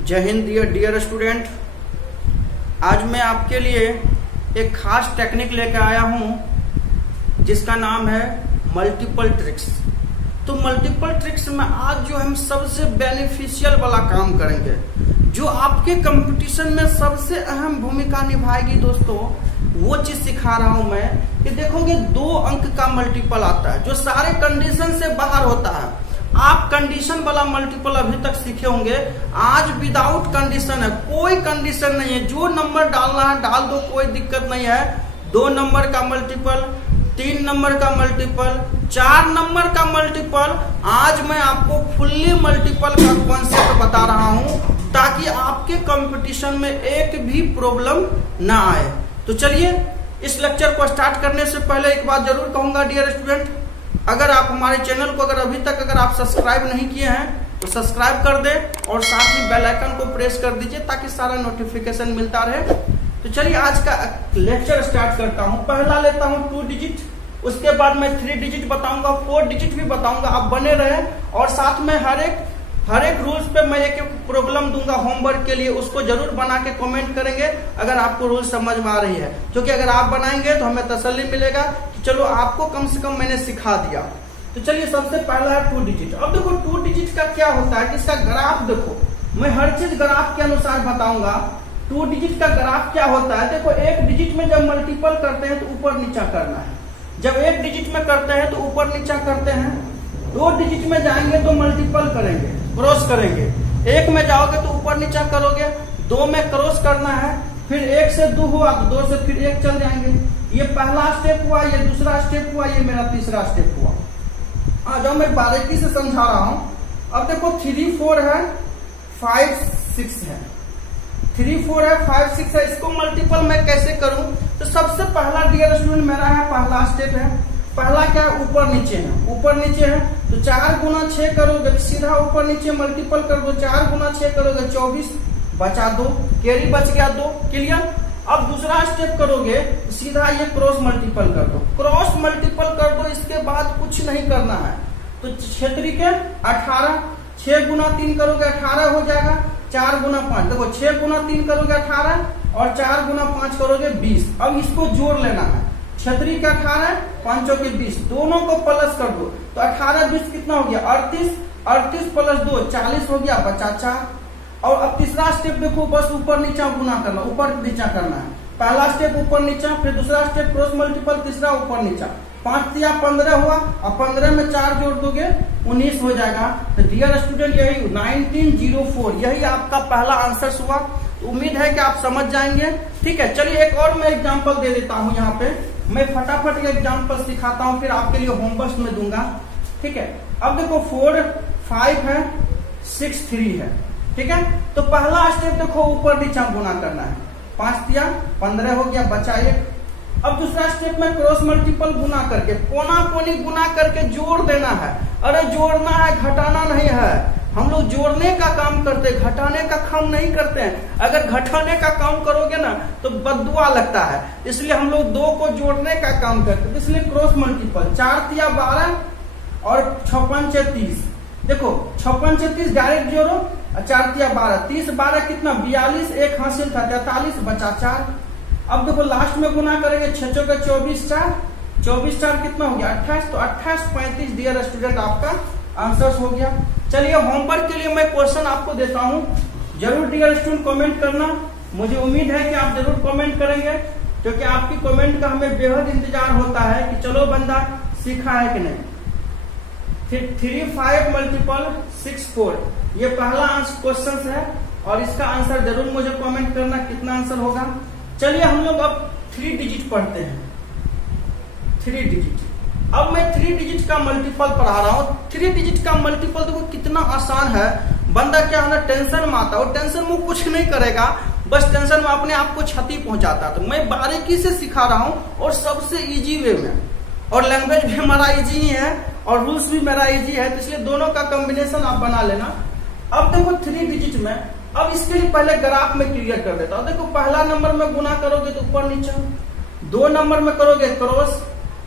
जय Hind dear student. आज मैं आपके लिए एक खास टेक्निक लेकर आया हूं जिसका नाम है मल्टीपल ट्रिक्स। तो मल्टीपल ट्रिक्स में आज जो हम सबसे बेनिफिशियल वाला काम करेंगे, जो आपके कंपटीशन में सबसे अहम भूमिका निभाएगी दोस्तों, वो चीज सिखा रहा हूं मैं कि देखोगे 2 अंक का मल्टीपल आता है जो सारे कंडीशन से बाहर होता है। आप कंडीशन वाला मल्टीपल अभी तक सीखे होंगे, आज विदाउट कंडीशन है, कोई कंडीशन नहीं है, जो नंबर डालना है डाल दो, कोई दिक्कत नहीं है। 2 नंबर का मल्टीपल, 3 नंबर का मल्टीपल, 4 नंबर का मल्टीपल, आज मैं आपको फुल्ली मल्टीपल का कॉन्सेप्ट बता रहा हूं ताकि आपके कंपटीशन में एक भी प्रॉब्लम ना आए। तो चलिए इस लेक्चर को स्टार्ट करने से पहले एक बात जरूर कहूंगा डियर स्टूडेंट, अगर आप हमारे चैनल को अभी तक आप सब्सक्राइब नहीं किए हैं तो सब्सक्राइब कर दें और साथ ही बेल आइकन को प्रेस कर दीजिए ताकि सारा नोटिफिकेशन मिलता रहे। तो चलिए आज का लेक्चर स्टार्ट करता हूं। पहला लेता हूं 2 डिजिट, उसके बाद मैं 3 डिजिट बताऊंगा, 4 डिजिट भी बताऊंगा। आप बने रहे और साथ में हर एक रूल्स पे मैं एक प्रॉब्लम दूंगा होमवर्क के लिए, उसको जरूर बना के कमेंट करेंगे अगर आपको रूल समझ में आ रही है, क्योंकि अगर आप बनाएंगे तो हमें तसल्ली मिलेगा कि चलो आपको कम से कम मैंने सिखा दिया। तो चलिए सबसे पहला है 2 डिजिट। अब देखो 2 डिजिट का क्या होता है कि इसका ग्राफ देखो, मैं हर चीज ग्राफ के अनुसार बताऊंगा। 2 डिजिट का ग्राफ क्या होता है, देखो 1 डिजिट में जब मल्टीपल करते हैं तो ऊपर नीचा करना है, जब 1 डिजिट में करते हैं तो ऊपर नीचा करते हैं, 2 डिजिट में जाएंगे तो मल्टीपल करेंगे, क्रॉस करेंगे, 1 में जाओगे तो ऊपर नीचा करोगे, 2 में क्रॉस करना है, फिर 1 से 2 हुआ तो 2 से फिर 1 चल जाएंगे। ये पहला स्टेप हुआ, ये दूसरा स्टेप हुआ, ये मेरा तीसरा स्टेप हुआ। जो मैं बारीकी से समझा रहा हूं। अब देखो 3 4 है, 5 6 है, 3 4 है, 5 6 है, इसको मल्टीपल मैं कैसे करूं? तो सबसे पहला डियर स्टूडेंट मेरा है, पहला स्टेप है, पहला क्या है, ऊपर नीचे है, ऊपर नीचे है तो 4 गुना 6 करोगे, सीधा ऊपर नीचे मल्टीपल कर दो, 4 गुना 6 करोगे 24, बचा 2, कैरी बच गया 2, क्लियर। अब दूसरा स्टेप करोगे सीधा ये क्रॉस मल्टीपल कर दो, क्रॉस मल्टीपल कर दो, इसके बाद कुछ नहीं करना है। तो क्षेत्री के 18, 6 गुना 3 करोगे 18 हो जाएगा, 4 गुना 5, देखो 6 गुना 3 करोगे 18 और 4 गुना 5 करोगे 20। अब इसको जोड़ लेना है, क्षेत्री के 18, 5 के 20, दोनों को प्लस कर दो तो 18 20 कितना हो गया 38, 38 प्लस 2 40 हो गया, बचा 4। और अब तीसरा स्टेप देखो, बस ऊपर नीचा गुना करना, ऊपर नीचा करना है। पहला स्टेप ऊपर नीचा, फिर दूसरा स्टेप क्रॉस मल्टीपल, तीसरा ऊपर नीचा, 5 या 15 हुआ, अब 15 में 4 जोड़ दोगे 19 हो जाएगा। तो डियर स्टूडेंट यही 1904 यही आपका पहला आंसर हुआ। तो उम्मीद है कि आप समझ जाएंगे, ठीक है। चलिए एक और मैं एग्जाम्पल दे देता हूँ, यहाँ पे मैं फटाफट एग्जाम्पल सिखाता हूँ, फिर आपके लिए होमवर्क में दूंगा, ठीक है। अब देखो 4 5 है, 6 3 है, ठीक है। तो पहला स्टेप देखो ऊपर नीचा गुना करना है, 5 या 15 हो गया, बचा 1। अब दूसरा स्टेप में क्रॉस मल्टीपल गुना करके, कोना कोनी गुना करके जोड़ देना है। अरे जोड़ना है, घटाना नहीं है। हम लोग जोड़ने का काम करते हैं, घटाने का काम नहीं करते हैं। अगर घटाने का काम करोगे ना तो बददुआ लगता है, इसलिए हम लोग 2 को जोड़ने का काम करते हैं। इसलिए क्रॉस मल्टीपल, 4 या 12 और 6 5 30, देखो 6 5 30 डायरेक्ट जोड़ो, 4 या 12, 30 12 कितना 42, 1 हासिल था 43, बचा 4। अब देखो लास्ट में गुना करेंगे, 6 का 24 4, 24 4 कितना हो गया 28, तो 28 35 डियर स्टूडेंट आपका आंसर हो गया। चलिए होमवर्क के लिए मैं क्वेश्चन आपको देता हूं, जरूर डियर स्टूडेंट कमेंट करना। मुझे उम्मीद है कि आप जरूर कमेंट करेंगे, क्योंकि आपकी कमेंट का हमें बेहद इंतजार होता है कि चलो बंदा सीखा है कि नहीं। फिर 3 5 मल्टीपल 6 4 ये पहला क्वेश्चन है और इसका आंसर जरूर मुझे कमेंट करना कितना आंसर होगा। चलिए हम लोग अब 3 डिजिट पढ़ते हैं। 3 डिजिट, अब मैं 3 डिजिट का मल्टीपल पढ़ा रहा हूँ। 3 डिजिट का मल्टीपल देखो कितना आसान है। बंदा क्या है ना, टेंशन में आता है और टेंशन में कुछ नहीं करेगा, बस टेंशन में अपने आप को क्षति पहुंचाता है। तो मैं बारीकी से सिखा रहा हूँ और सबसे इजी वे में, और लैंग्वेज भी हमारा इजी ही है और रूल्स भी मेरा इजी है, तो इसलिए दोनों का कॉम्बिनेशन आप बना लेना। अब देखो 3 डिजिट में, अब इसके लिए पहले ग्राफ में क्लियर कर देता हूं। देखो पहला नंबर में गुना करोगे तो ऊपर नीचा, 2 नंबर में करोगे क्रॉस,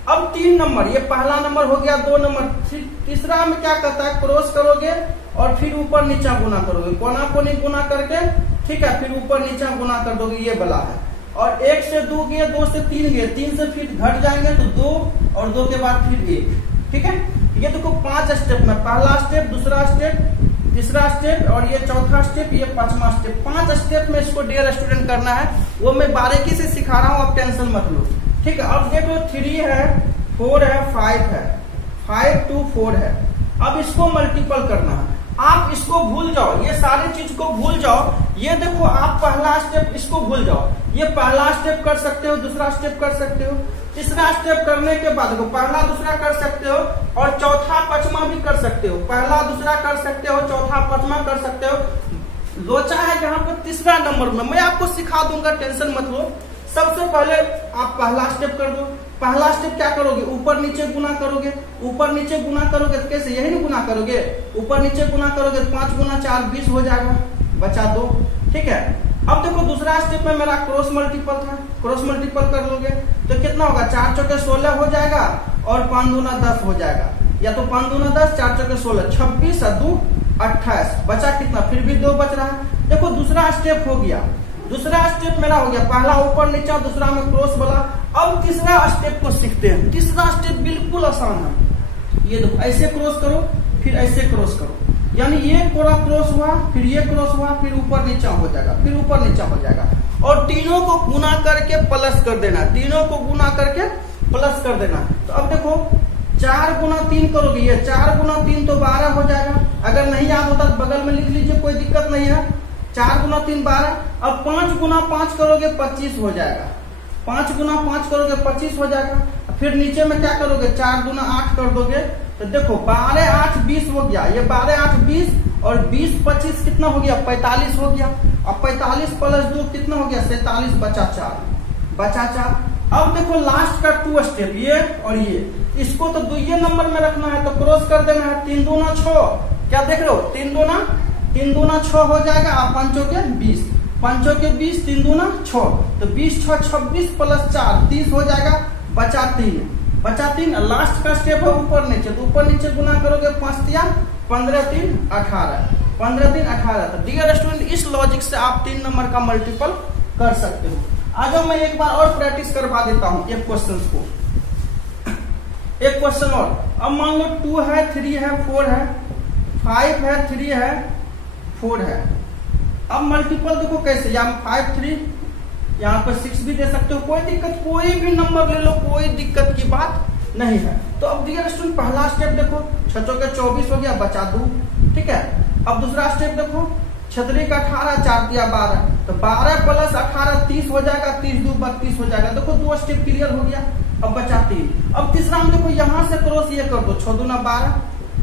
अब 3 नंबर, ये पहला नंबर हो गया, 2 नंबर। तीसरा में क्या करता है, क्रॉस करोगे और फिर ऊपर नीचा गुना करोगे, कोना कोनी गुना करके, ठीक है, फिर ऊपर नीचा गुना कर दोगे, ये वाला है। और 1 से 2 गए, 2 से 3 गए, 3 से फिर घट जाएंगे तो 2 और 2 के बाद फिर 1, ठीक है। ये देखो 5 स्टेप में, पहला स्टेप, दूसरा स्टेप, तीसरा स्टेप और ये चौथा स्टेप, ये 5वां स्टेप। 5 स्टेप में इसको डियर स्टूडेंट करना है, वो मैं बारीकी से सिखा रहा हूँ, आप टेंशन मत लो, ठीक है। अब देखो 3 है, 4 है, 5 है, 5 2 4 है। अब इसको मल्टीपल करना है, आप इसको भूल जाओ, ये सारी चीज को भूल जाओ। ये देखो आप पहला स्टेप इसको भूल जाओ, ये पहला स्टेप कर सकते हो, दूसरा स्टेप कर सकते हो, तीसरा स्टेप करने के बाद देखो पहला दूसरा कर सकते हो और चौथा पांचवा भी कर सकते हो, पहला दूसरा कर सकते हो, चौथा पांचवा कर सकते हो। लोचा है यहाँ पर तीसरा नंबर में, मैं आपको सिखा दूंगा, टेंशन मत लो। सबसे पहले आप पहला स्टेप कर दो। पहला स्टेप क्या करोगे, ऊपर नीचे गुना करोगे, ऊपर नीचे गुना करोगे तो कैसे, यही ना गुना करोगे, ऊपर नीचे गुना करोगे तो 5 गुना 4 20 हो जाएगा, बचा 2, ठीक है। अब देखो दूसरा स्टेप में मेरा क्रॉस मल्टीपल था, क्रॉस मल्टीपल कर लोगे तो कितना होगा, 4 चौके 16 हो जाएगा और 5 दूना 10 हो जाएगा, या तो 5 दूना 10, 4 चौके 16, 26 और 2 28, बचा कितना, फिर भी 2 बच रहा है। देखो दूसरा स्टेप हो गया, दूसरा स्टेप मेरा हो गया, पहला ऊपर नीचा, दूसरा में क्रॉस वाला। अब तीसरा स्टेप को सीखते हैं। तीसरा स्टेप बिल्कुल आसान है, ये देखो ऐसे क्रॉस करो, फिर ऐसे क्रॉस करो, यानी ये पूरा क्रॉस हुआ, फिर ये क्रॉस हुआ, फिर ऊपर नीचा हो जाएगा, फिर ऊपर नीचा हो जाएगा, और तीनों को गुना करके प्लस कर देना, तीनों को गुना करके प्लस कर देना। तो अब देखो 4 गुना 3 करोगे, ये 4 गुना 3 तो 12 हो जाएगा। अगर नहीं याद होता तो बगल में लिख लीजिए, कोई दिक्कत नहीं है। 4 गुना 3 12। अब 5 गुना 5 करोगे 25 हो जाएगा, 5 गुना 5 करोगे 25 हो जाएगा। फिर नीचे में क्या करोगे, 4 गुना 8 कर दोगे तो देखो 12 8 20 हो गया, ये 12 8 20 और 20 25 कितना हो गया, 45 हो गया। अब 45 प्लस 2 कितना हो गया, 47, बचा 4, बचा 4। अब देखो लास्ट का 2 स्टेप, ये और ये, इसको तो 2 नंबर में रखना है, तो क्रॉस कर देना है। 3 दूना 6, क्या देख रहे हो, 3 दूना 6 हो जाएगा, आप 5 के 20, 5 के 20, 3 दूना 6, तो 20 6 26 प्लस 4 30 हो जाएगा, बचा 3, बचा 3। लास्ट का स्टेप है ऊपर नीचे, तो ऊपर नीचे गुना करोगे 5 3 15 3 18, 15 3 18। तो डियर स्टूडेंट इस लॉजिक से आप 3 नंबर का मल्टीपल कर सकते हो। आज मैं एक बार और प्रैक्टिस करवा देता हूँ एक क्वेश्चन को, एक क्वेश्चन और। अब मान लो 2 है, 3 है, 4 है, 5 है, 3 है, 4 है। अब मल्टीपल देखो कैसे, यहाँ 5 3, यहाँ पर 6 भी दे सकते हो, कोई दिक्कत, कोई भी नंबर ले लो, कोई दिक्कत की बात नहीं है। तो अब डियर स्टूडेंट पहला स्टेप देखो, 6 चौके 24 हो गया, बचा 2, ठीक है। अब दूसरा स्टेप देखो, 6 3 का 18, 4 दिया 12, तो 12 प्लस 18 30 हो जाएगा, 30 2 32 हो जाएगा। देखो 2 स्टेप क्लियर हो गया, अब बचा 3। अब तीसरा में देखो यहाँ से क्रॉस ये कर दो, 6 दूना 12,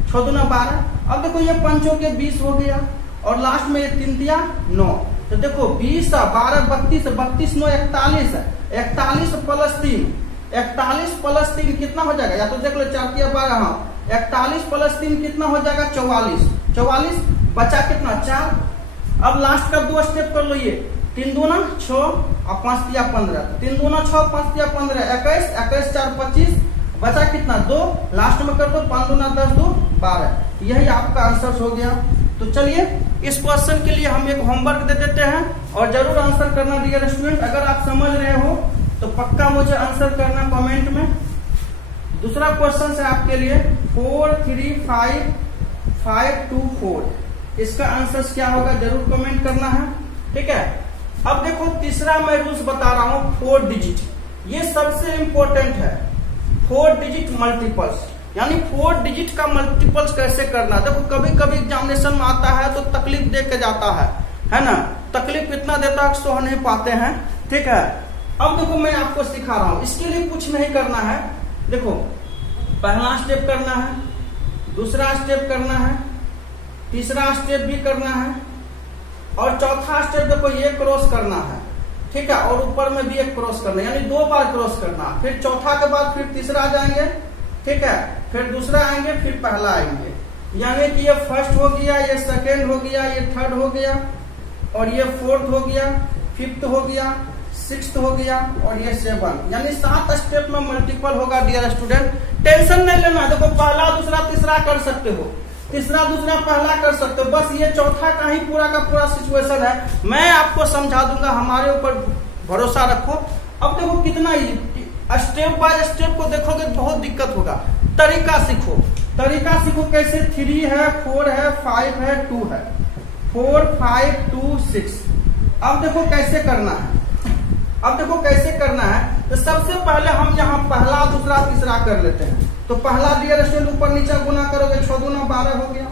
6 दूना 12। अब देखो ये 5 के 20 हो गया, और लास्ट में ये 3 दिया 9, तो देखो 20 12 32, 32 9 41, 41 प्लस 3, 41 प्लस 3 कितना हो जाएगा, या तो देख लो 4 दिया 12, हाँ 41 प्लस 3 कितना हो जाएगा, 44, 44, बचा कितना 4। अब लास्ट का 2 स्टेप कर लो, ये 3 दूना 6 और 5 दिया 15, 3 दूना 6 5 दिया 15, 21, 21 4 25, बचा कितना 2, लास्ट में कर दो 5 दूना 10 2 12। यही आपका आंसर हो गया। तो चलिए इस क्वेश्चन के लिए हम एक होमवर्क दे देते हैं, और जरूर आंसर करना डियर स्टूडेंट। अगर आप समझ रहे हो तो पक्का मुझे आंसर करना कमेंट में। दूसरा क्वेश्चन है आपके लिए 4 3 5 5 2 4, इसका आंसर क्या होगा जरूर कमेंट करना है, ठीक है। अब देखो तीसरा मैं रूल्स बता रहा हूँ, 4 डिजिट, ये सबसे इंपॉर्टेंट है। 4 डिजिट मल्टीपल्स, यानी 4 डिजिट का मल्टीपल्स कैसे करना। देखो कभी कभी एग्जामिनेशन में आता है तो तकलीफ दे के जाता है ना, तकलीफ इतना देता है सह नहीं पाते हैं, ठीक है। अब देखो मैं आपको सिखा रहा हूँ, इसके लिए कुछ नहीं करना है। देखो पहला स्टेप करना है, दूसरा स्टेप करना है, तीसरा स्टेप भी करना है, और चौथा स्टेप देखो ये क्रॉस करना है, ठीक है, और ऊपर में भी एक क्रॉस करना है, यानी 2 बार क्रॉस करना। फिर चौथा के बाद फिर तीसरा आ जाएंगे, ठीक है, फिर दूसरा आएंगे, फिर पहला आएंगे, यानी कि ये फर्स्ट हो गया, ये सेकेंड हो गया, ये थर्ड हो गया, और ये फोर्थ हो गया, फिफ्थ हो गया, सिक्स हो गया और ये 7, यानी 7 स्टेप में मल्टीपल होगा डियर स्टूडेंट। टेंशन नहीं लेना, देखो पहला दूसरा तीसरा कर सकते हो, तीसरा दूसरा पहला कर सकते हो, बस ये चौथा का ही पूरा का पूरा सिचुएशन है। मैं आपको समझा दूंगा, हमारे ऊपर भरोसा रखो। अब देखो कितना स्टेप बाय स्टेप को देखोगे बहुत दिक्कत होगा। तरीका सीखो, तरीका सीखो कैसे। 3 है, 4 है, 5 है, 2 है, 4 5 2 6। अब देखो कैसे करना है, अब देखो कैसे करना है। तो सबसे पहले हम यहाँ पहला दूसरा तीसरा कर लेते हैं। तो पहला डियर स्टूडेंट ऊपर नीचे गुना करोगे, 6 दूना 12 हो गया,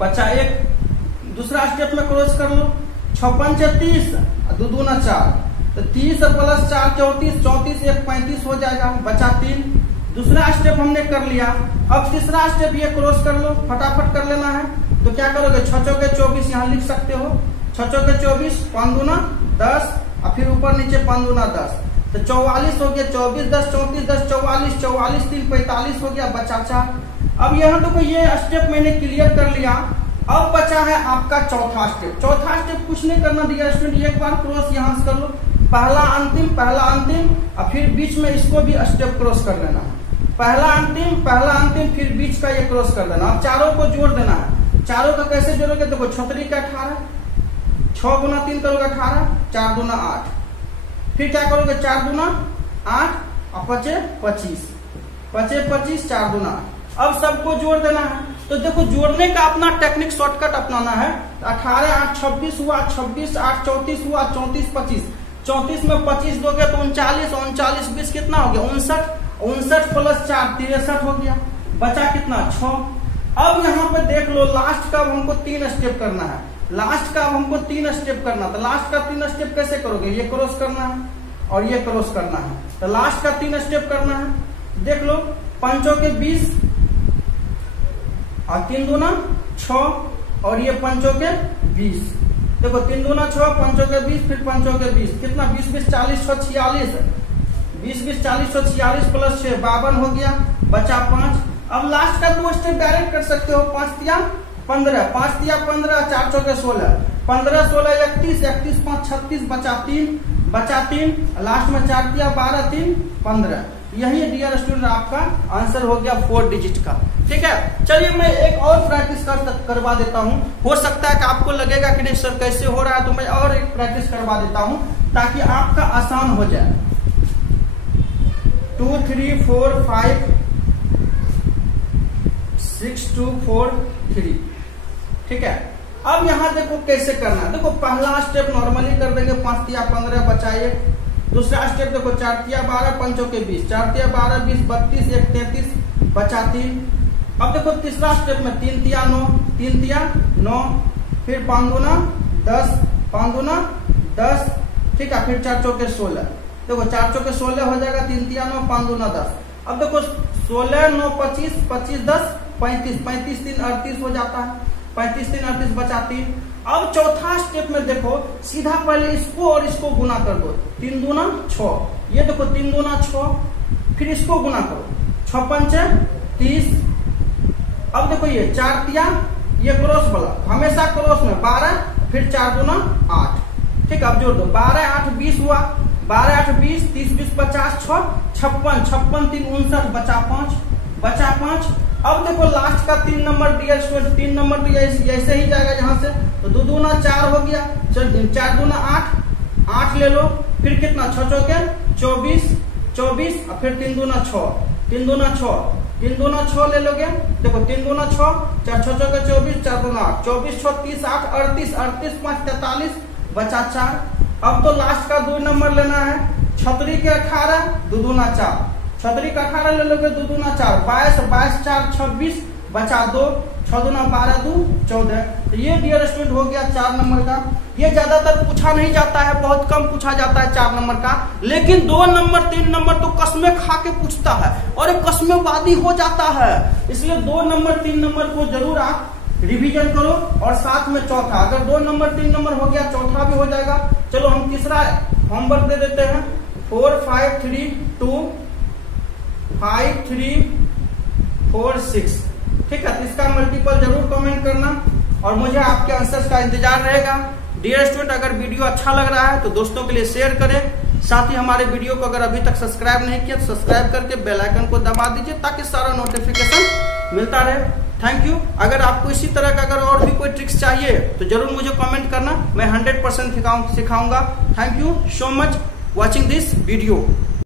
बचा 1। दूसरा स्टेप में क्रॉस कर लो, 6 5 30, 2 दूना 4, तो 30 प्लस 4 34, 34 1 35 हो जाएगा, बचा 3। दूसरा स्टेप हमने कर लिया। अब तीसरा स्टेप ये क्रॉस कर लो, फटाफट कर लेना है। तो क्या करोगे, 6 चौके 24 यहाँ लिख सकते हो, 6 चौके 24, 5 दूना 10 और फिर ऊपर नीचे 5 दूना 10, तो 44 हो गया, 24 10 34 10 44, 44 3 45 हो गया, बचा 4। अब यहाँ तो ये स्टेप मैंने क्लियर कर लिया। अब बचा है आपका चौथा स्टेप। चौथा स्टेप कुछ नहीं करना डियर स्टूडेंट, एक बार क्रॉस यहाँ से कर लो, पहला अंतिम और फिर बीच में इसको भी स्टेप क्रॉस कर लेना है। पहला अंतिम फिर बीच का ये क्रॉस कर देना। अब चारों को जोड़ देना है। चारों का कैसे जोड़ोगे, देखो 36 का 18, 6 गुना 3 करोगे 18, 4 दूना 8, फिर क्या करोगे 4 दूना 8 और 5 25, 4 दूना 8। अब सबको जोड़ देना है। तो देखो जोड़ने का अपना टेक्निक शॉर्टकट अपनाना है। 18 8 26 हुआ, 26 8 34 हुआ, 34 25, 34 में 25 दोगे तो 39, 39 20 कितना हो गया 59, 59 प्लस 4 63 हो गया, बचा कितना 6। अब यहाँ पे देख लो लास्ट का हमको 3 स्टेप करना है, लास्ट का हमको 3 स्टेप करना। तो लास्ट का 3 स्टेप कैसे करोगे, ये क्रॉस करना है और ये क्रॉस करना है। तो लास्ट का 3 स्टेप करना है। देख लो 5 के 20 और 3 दूना 6 और ये 5 के 20। देखो 3 दूना 6, 5 के 20, फिर 5 के 20 कितना 20 20 40 6 46, 20 20 40 6 46 प्लस 6 52 हो गया, बचा 5। अब लास्ट का 2 स्टेप डायरेक्ट कर सकते हो। 5 तिया 15, 5 तिया 15, 4 चौके 16, 15 16 31, 31 5 36, बचा 3, लास्ट में 4 तिया 12 3 15। यही डियर स्टूडेंट आपका आंसर हो गया 4 डिजिट का। ठीक है, चलिए मैं एक और प्रैक्टिस करवा देता हूँ। हो सकता है कि आपको लगेगा कि नहीं सर कैसे हो रहा है, तो मैं और एक प्रैक्टिस करवा देता हूँ ताकि आपका आसान हो जाए। 2 3 4 5 6 2 4 3। ठीक है, अब यहाँ देखो कैसे करना है। देखो पहला स्टेप नॉर्मली कर देंगे, 5 तिया 15 बचा 1। दूसरा स्टेप देखो 4 तिया 12, 5 के 20, 4 तिया 12 20 32 1 33, बचा 3। अब देखो तीसरा स्टेप में 3 तिया 9, 3 तिया 9, फिर 5 दूना 10, 5 दूना 10। ठीक है, फिर 4 चौके 16। देखो 4 चौके 16 हो जाएगा, 3 तिया 9, 5 दूना 10। अब देखो 16 9 25, 25 10 35, 35 3 38 हो जाता है, 35 3 38 बचा 3। अब चौथा स्टेप में देखो सीधा पहले इसको और इसको गुना कर दो, 3 दूना 6, ये देखो 3 दूना 6, फिर इसको गुना करो, 6 5 30। अब देखो ये 4 तिया, ये क्रॉस वाला हमेशा क्रॉस में 12, फिर 4 दूना 8। ठीक, अब जोड़ दो 12 8 20 हुआ, 12 8 20, 30 20 50 6 56, 56 3 59, बचा 5। अब देखो लास्ट का 3 नंबर डियर स्टूडेंट, 3 नंबर तो ऐसे ही जाएगा यहाँ से, तो 2 दूना 4 हो गया, चल 4 दूना 8, 8 ले लो, फिर कितना 6 चौके 24 24 और फिर 3 दूना 6, 3 दूना 6, 3 दूना 6 ले लोगे। देखो 3 दूना 6, 4 6 चौके 24, 4 दूना 8, 24 6 30 8 38, 38 5 43, बचा 4। अब तो लास्ट का 2 नंबर लेना है, 36 के 18, 2 दूना 4, 36 का 18 ले लोगे, 2 दूना 4, 22 22 4 26, बचा 2, 6 दूना 12 2 14। तो ये डियर स्टूडेंट हो गया 4 नंबर का। ये ज्यादातर पूछा नहीं जाता है, बहुत कम पूछा जाता है 4 नंबर का, लेकिन 2 नंबर 3 नंबर तो कस्में खा के पूछता है और एक कस्मेवादी हो जाता है। इसलिए 2 नंबर 3 नंबर को जरूर आप रिवीजन करो और साथ में चौथा, अगर 2 नंबर 3 नंबर हो गया चौथा भी हो जाएगा। चलो हम तीसरा होमवर्क दे देते हैं, 4 5 3 2 5 3 4 6। ठीक है, इसका मल्टीपल जरूर कमेंट करना और मुझे आपके आंसर्स का इंतजार रहेगा। डियर स्टूडेंट, अगर वीडियो अच्छा लग रहा है तो दोस्तों के लिए शेयर करें। साथ ही हमारे वीडियो को अगर अभी तक सब्सक्राइब नहीं किया तो सब्सक्राइब करके बेल आइकन को दबा दीजिए ताकि सारा नोटिफिकेशन मिलता रहे। Thank you. अगर आपको इसी तरह का अगर और भी कोई ट्रिक्स चाहिए तो जरूर मुझे कमेंट करना, मैं 100% सिखाऊंगा। Thank you so much watching this video.